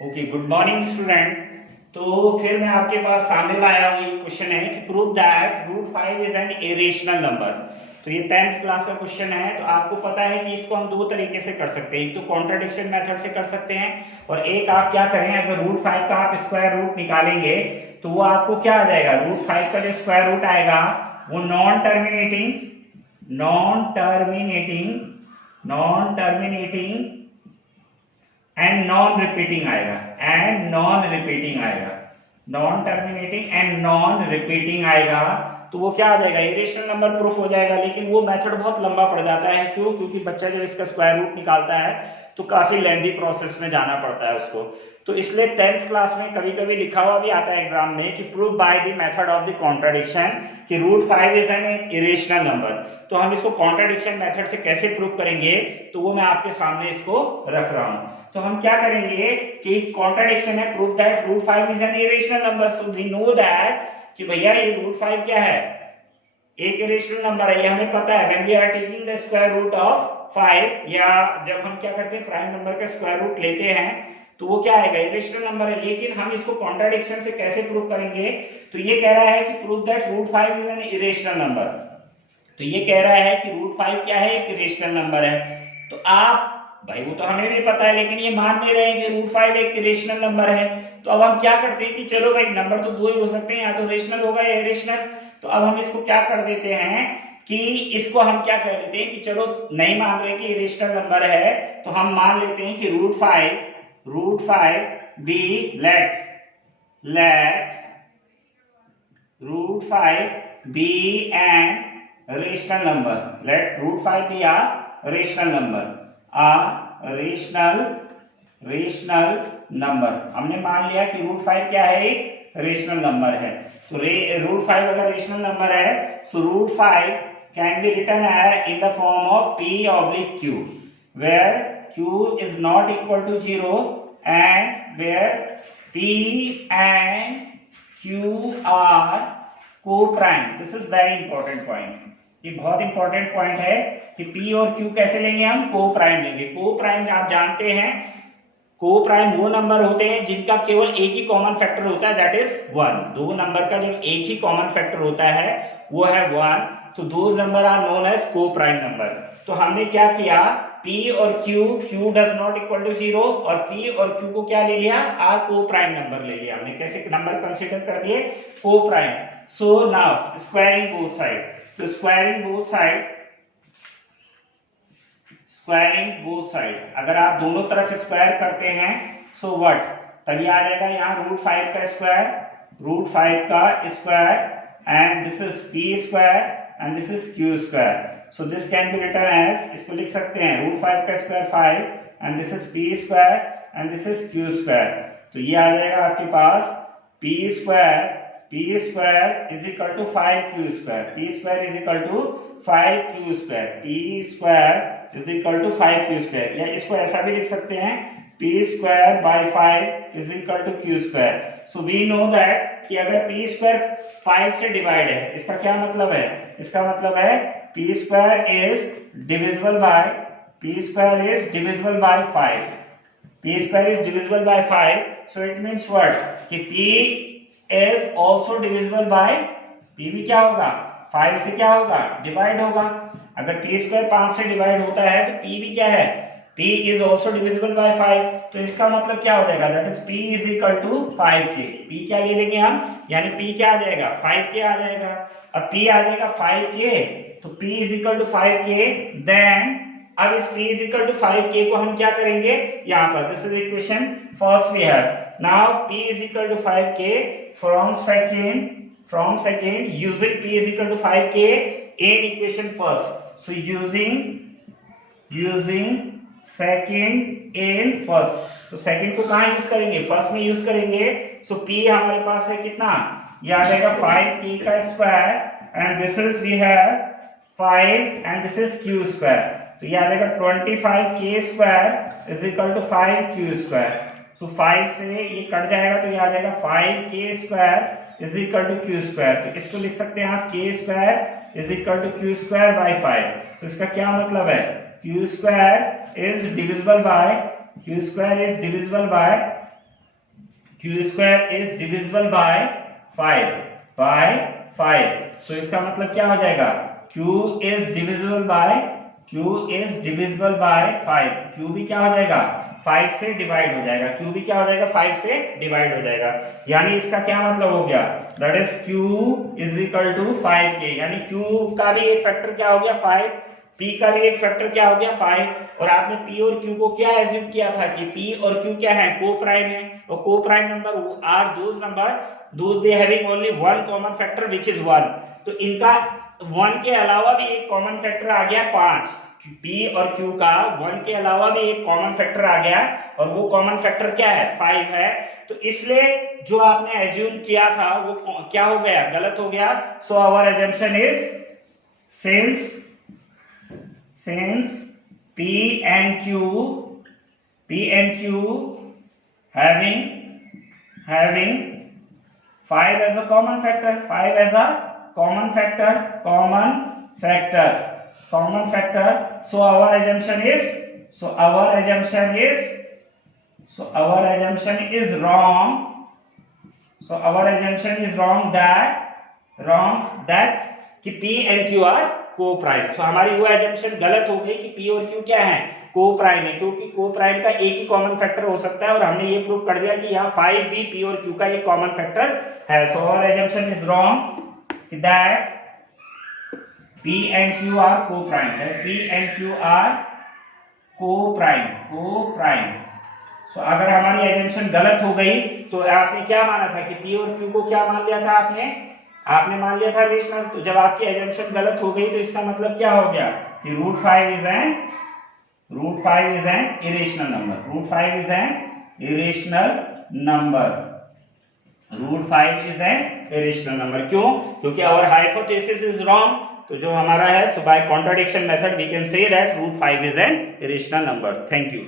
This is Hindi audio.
Okay, good morning student. तो फिर मैं आपके पास सामने लाया हूँ, ये क्वेश्चन है कि prove that root 5 is an irrational number. तो ये 10th क्लास का क्वेश्चन है। तो आपको पता है कि इसको हम दो तरीके से कर सकते हैं, एक तो कॉन्ट्रडिक्शन मेथड से कर सकते हैं और एक आप क्या करें, अगर रूट 5 का आप स्क्वायर रूट निकालेंगे तो वो आपको क्या आ जाएगा, रूट 5 का जो स्क्वायर रूट आएगा वो non terminating and non repeating आएगा। तो वो क्या आ जाएगा, इरेशनल नंबर प्रूफ हो जाएगा। लेकिन वो मेथड बहुत लंबा पड़ जाता है। क्यों? क्योंकि बच्चा जब इसका स्क्वायर रूट निकालता है तो काफी लेंथी प्रोसेस में जाना पड़ता है उसको। तो इसलिए 10th क्लास में कभी कभी लिखा हुआ भी आता है एग्जाम में कि prove by the method of the contradiction कि root 5 is an irrational number. तो हम इसको कॉन्ट्रडिक्शन मेथड से कैसे प्रूव करेंगे, तो वो मैं आपके सामने इसको रख रहा हूं। तो हम क्या करेंगे कि कॉन्ट्रडिक्शन है, prove that root 5 is an irrational number. So we know that कि भैया ये रूट 5 क्या है, एक इरेशनल नंबर है, ये हमें पता है। When we are taking the square root of 5, या जब हम क्या करते हैं प्राइम नंबर का स्क्वायर रूट लेते हैं तो वो क्या आएगा, इरेशनल नंबर है। लेकिन हम इसको कॉन्ट्रडिक्शन से कैसे प्रूव करेंगे, तो ये कह रहा है कि prove that root 5 is an irrational number. तो ये कह रहा है कि रूट 5 क्या है, एक इरेशनल नंबर है। तो आप भाई वो तो हमें भी पता है, लेकिन ये मान नहीं रहे हैं कि रूट 5 एक इरेशनल नंबर है। तो अब हम क्या करते हैं कि चलो भाई नंबर तो दो ही हो सकते हैं, या तो रेशनल होगा या इरेशनल। तो अब हम इसको क्या कर देते हैं कि इसको हम क्या कर देते हैं कि चलो नहीं मान रहे कि इरेशनल नंबर है, तो हम मान लेते हैं कि root 5 be let root 5 be an rational number. Let root 5 be a rational number, rational number. हमने मान लिया कि रूट 5 क्या है, एक रेशनल नंबर है। तो रूट 5 अगर रेशनल नंबर है, so root 5 can be written in the form of p oblique q, where q is not equal to 0 and where p and q are co prime. This is very important point. ये बहुत इंपॉर्टेंट पॉइंट है कि p और q कैसे लेंगे, हम को प्राइम लेंगे। को प्राइम आप जानते हैं, को प्राइम वो नंबर होते हैं जिनका केवल एक ही कॉमन फैक्टर होता है, दैट इज 1। दो नंबर का जब एक ही कॉमन फैक्टर होता है वो है 1, तो दो number are known as coprime number. तो हमने क्या किया, p और q does not equal to 0 और p और q को क्या ले लिया, आर को प्राइम नंबर ले लिया हमने। कैसे नंबर कंसीडर कर दिए, को prime. So now squaring both side, तो स्क्वायरिंग बोथ साइड, अगर आप दोनों तरफ स्क्वायर करते हैं सो व्हाट, तभी आ जाएगा यहाँ रूट 5 का square and this is p square and this is q square. So this can be written as, इसको लिख सकते हैं रूट 5 का square 5 and this is p square and this is q square. तो ये आ जाएगा आपके पास p square is equal to 5q square, p square is equal to 5q square, p square is equal to 5q square. या इसको ऐसा भी लिख सकते हैं, p square by 5 is equal to q square. So we know that कि अगर p स्क्वायर 5 से डिवाइड है, इसका क्या मतलब है, इसका मतलब है p square is divisible by 5। So it means what कि p is also divisible by p भी क्या होगा, 5 से क्या होगा, डिवाइड होगा। अगर p स्क्वायर 5 से डिवाइड होता है तो p भी क्या है, p is also divisible by 5। तो इसका मतलब क्या हो जाएगा, that is p is equal to 5k। p क्या ले लेंगे हम, यानी p क्या आ जाएगा, 5k आ जाएगा। अब p आ जाएगा 5k, तो p is equal to 5k। Then अब इस p is equal to 5k को हम क्या करेंगे यहाँ पर, this is equation first we have. Now p is equal to 5k from second using p is equal to 5k in equation first. So using second in first. तो second को कहाँ यूज करेंगे, फर्स्ट में यूज करेंगे। So p हमारे पास है कितना, ये आ जाएगा 5k का square and this is we have 5 and this is q square. तो ये आ जाएगा 25k square is equal to 5q square. So 5 से ये कट जाएगा तो ये आ जाएगा 5k square is equal to q square. तो इसको लिख सकते हैं आप k square is equal to q square by 5। So इसका क्या मतलब है, q square is divisible by q square is divisible by 5 so इसका मतलब क्या हो जाएगा, q is divisible by 5, q भी क्या हो जाएगा 5 से डिवाइड हो जाएगा, q भी क्या हो जाएगा 5 से डिवाइड हो जाएगा। यानी इसका क्या मतलब हो गया, that is q is equal to 5k, यानी q का भी एक फैक्टर क्या हो गया 5, p का भी एक फैक्टर क्या हो गया 5, और आपने p और q को क्या एज्यूम किया था कि p और q क्या है, को प्राइम है, और coprime number are those they having only one common factor which is 1, तो इनका 1 के अलावा भी एक कॉमन फैक्टर आ गया 5, p और q का 1 के अलावा भी एक कॉमन फैक्टर आ गया, और वो कॉमन फैक्टर क्या है 5 है, तो इसलिए जो आपने एज्यूम किया था वो क्या हो गया, गलत हो गया। So our assumption is since p and q having 5 as a common factor, so our assumption is wrong that कि p and q are को प्राइम। सो हमारी वो एजम्पशन गलत हो गई कि p और q क्या है, को प्राइम है, क्योंकि को प्राइम का एक ही कॉमन फैक्टर हो सकता है, और हमने ये प्रूव कर दिया कि यहाँ 5 भी p और q का एक कॉमन फैक्टर है। So our assumption is wrong that p and q are co-prime, that p and q are co-prime। सो अगर हमारी एजम्पशन गलत हो गई तो आपने क्या माना था कि p और q को क्या मान लिया था, आपने मान लिया था रेशनल, तो जब आपकी एजम्पशन गलत हो गई तो इसका मतलब क्या हो गया कि root 5 is an irrational number. क्यों, क्योंकि आवर हाइपोथेसिस इज रॉन्ग, तो जो हमारा है, so by contradiction method we can say that root 5 is an irrational number. Thank you.